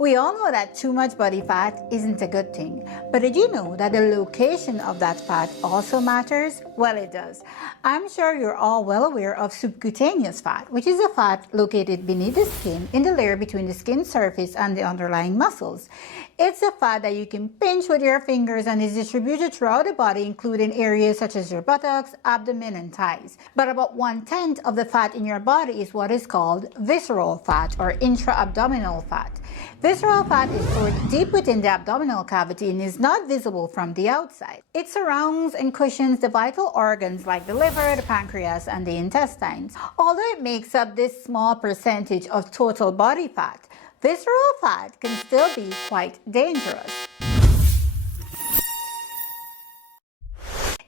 We all know that too much body fat isn't a good thing, but did you know that the location of that fat also matters? Well, it does. I'm sure you're all well aware of subcutaneous fat, which is a fat located beneath the skin in the layer between the skin surface and the underlying muscles. It's a fat that you can pinch with your fingers and is distributed throughout the body, including areas such as your buttocks, abdomen, and thighs. But about 1/10 of the fat in your body is what is called visceral fat or intra-abdominal fat. Visceral fat is stored deep within the abdominal cavity and is not visible from the outside. It surrounds and cushions the vital organs like the liver, the pancreas, and the intestines. Although it makes up this small percentage of total body fat, visceral fat can still be quite dangerous.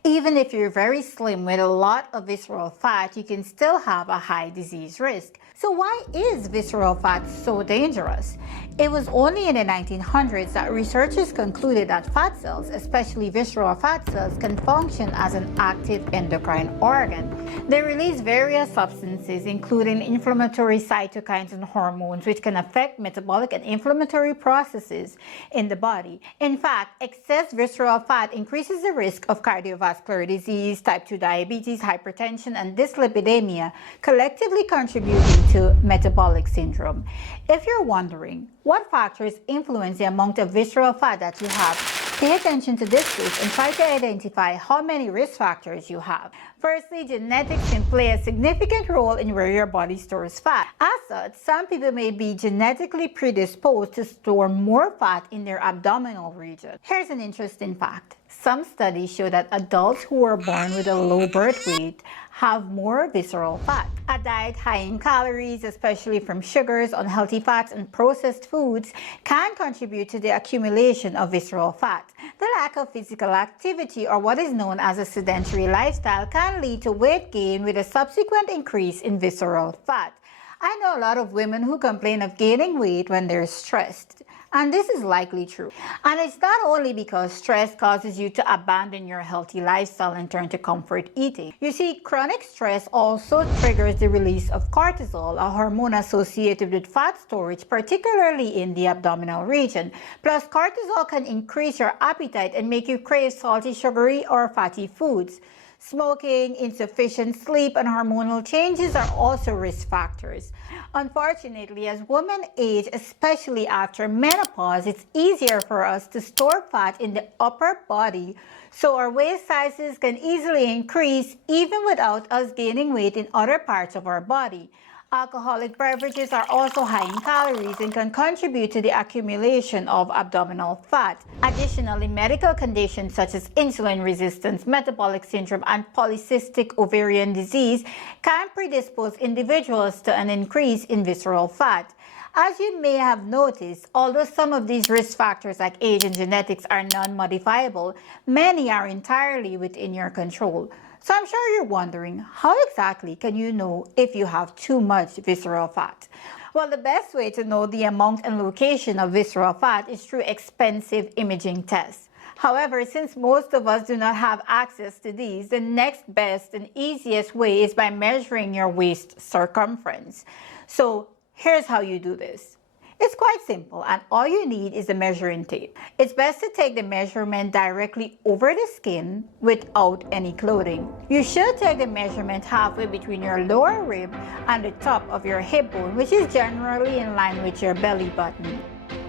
Even if you're very slim with a lot of visceral fat, you can still have a high disease risk. So why is visceral fat so dangerous? It was only in the 1900s that researchers concluded that fat cells, especially visceral fat cells, can function as an active endocrine organ. They release various substances, including inflammatory cytokines and hormones, which can affect metabolic and inflammatory processes in the body. In fact, excess visceral fat increases the risk of cardiovascular disease, type 2 diabetes, hypertension, and dyslipidemia, collectively contributing to metabolic syndrome. If you're wondering what factors influence the amount of visceral fat that you have, pay attention to this list and try to identify how many risk factors you have. Firstly, genetics can play a significant role in where your body stores fat. As such, some people may be genetically predisposed to store more fat in their abdominal region. Here's an interesting fact. Some studies show that adults who were born with a low birth weight have more visceral fat. A diet high in calories, especially from sugars, unhealthy fats, and processed foods, can contribute to the accumulation of visceral fat. The lack of physical activity, or what is known as a sedentary lifestyle, can lead to weight gain with a subsequent increase in visceral fat. I know a lot of women who complain of gaining weight when they're stressed. And this is likely true. And it's not only because stress causes you to abandon your healthy lifestyle and turn to comfort eating. You see, chronic stress also triggers the release of cortisol, a hormone associated with fat storage, particularly in the abdominal region. Plus, cortisol can increase your appetite and make you crave salty, sugary, or fatty foods. Smoking, insufficient sleep, and hormonal changes are also risk factors. Unfortunately, as women age, especially after menopause, it's easier for us to store fat in the upper body, so our waist sizes can easily increase even without us gaining weight in other parts of our body. Alcoholic beverages are also high in calories and can contribute to the accumulation of abdominal fat. Additionally, medical conditions such as insulin resistance, metabolic syndrome, and polycystic ovarian disease can predispose individuals to an increase in visceral fat. As you may have noticed, although some of these risk factors like age and genetics are non-modifiable, many are entirely within your control. So I'm sure you're wondering, how exactly can you know if you have too much visceral fat? Well, the best way to know the amount and location of visceral fat is through expensive imaging tests. However, since most of us do not have access to these, the next best and easiest way is by measuring your waist circumference. So here's how you do this. It's quite simple, and all you need is a measuring tape. It's best to take the measurement directly over the skin without any clothing. You should take the measurement halfway between your lower rib and the top of your hip bone, which is generally in line with your belly button.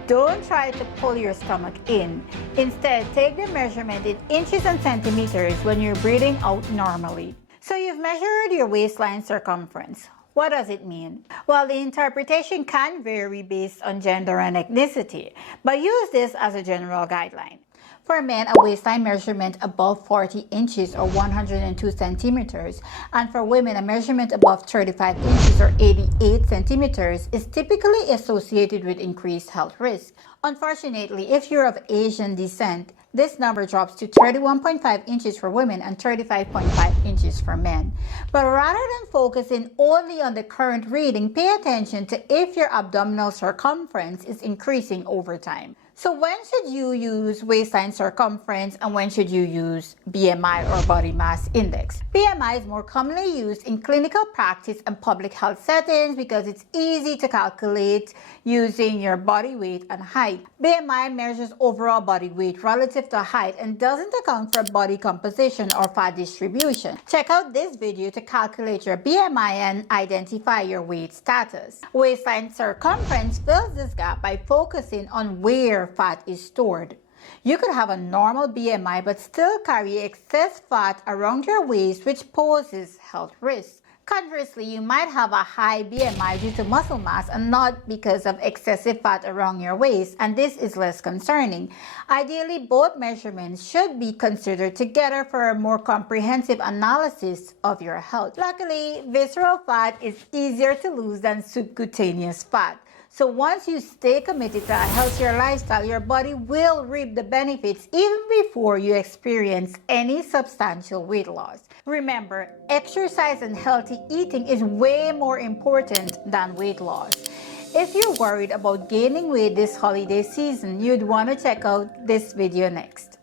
Don't try to pull your stomach in. Instead, take the measurement in inches and centimeters when you're breathing out normally. So you've measured your waistline circumference. What does it mean? Well, the interpretation can vary based on gender and ethnicity, but use this as a general guideline. For men, a waistline measurement above 40 inches or 102 centimeters, and for women, a measurement above 35 inches or 88 centimeters is typically associated with increased health risk. Unfortunately, if you're of Asian descent, this number drops to 31.5 inches for women and 35.5 inches for men. But rather than focusing only on the current reading, pay attention to if your abdominal circumference is increasing over time. So when should you use waistline circumference and when should you use BMI or body mass index? BMI is more commonly used in clinical practice and public health settings because it's easy to calculate using your body weight and height. BMI measures overall body weight relative to height and doesn't account for body composition or fat distribution. Check out this video to calculate your BMI and identify your weight status. Waistline circumference fills this gap by focusing on where fat is stored. You could have a normal BMI but still carry excess fat around your waist, which poses health risks. Conversely, you might have a high BMI due to muscle mass and not because of excessive fat around your waist, and this is less concerning. Ideally, both measurements should be considered together for a more comprehensive analysis of your health. Luckily, visceral fat is easier to lose than subcutaneous fat. So once you stay committed to a healthier lifestyle, your body will reap the benefits even before you experience any substantial weight loss. Remember, exercise and healthy eating is way more important than weight loss. If you're worried about gaining weight this holiday season, you'd want to check out this video next.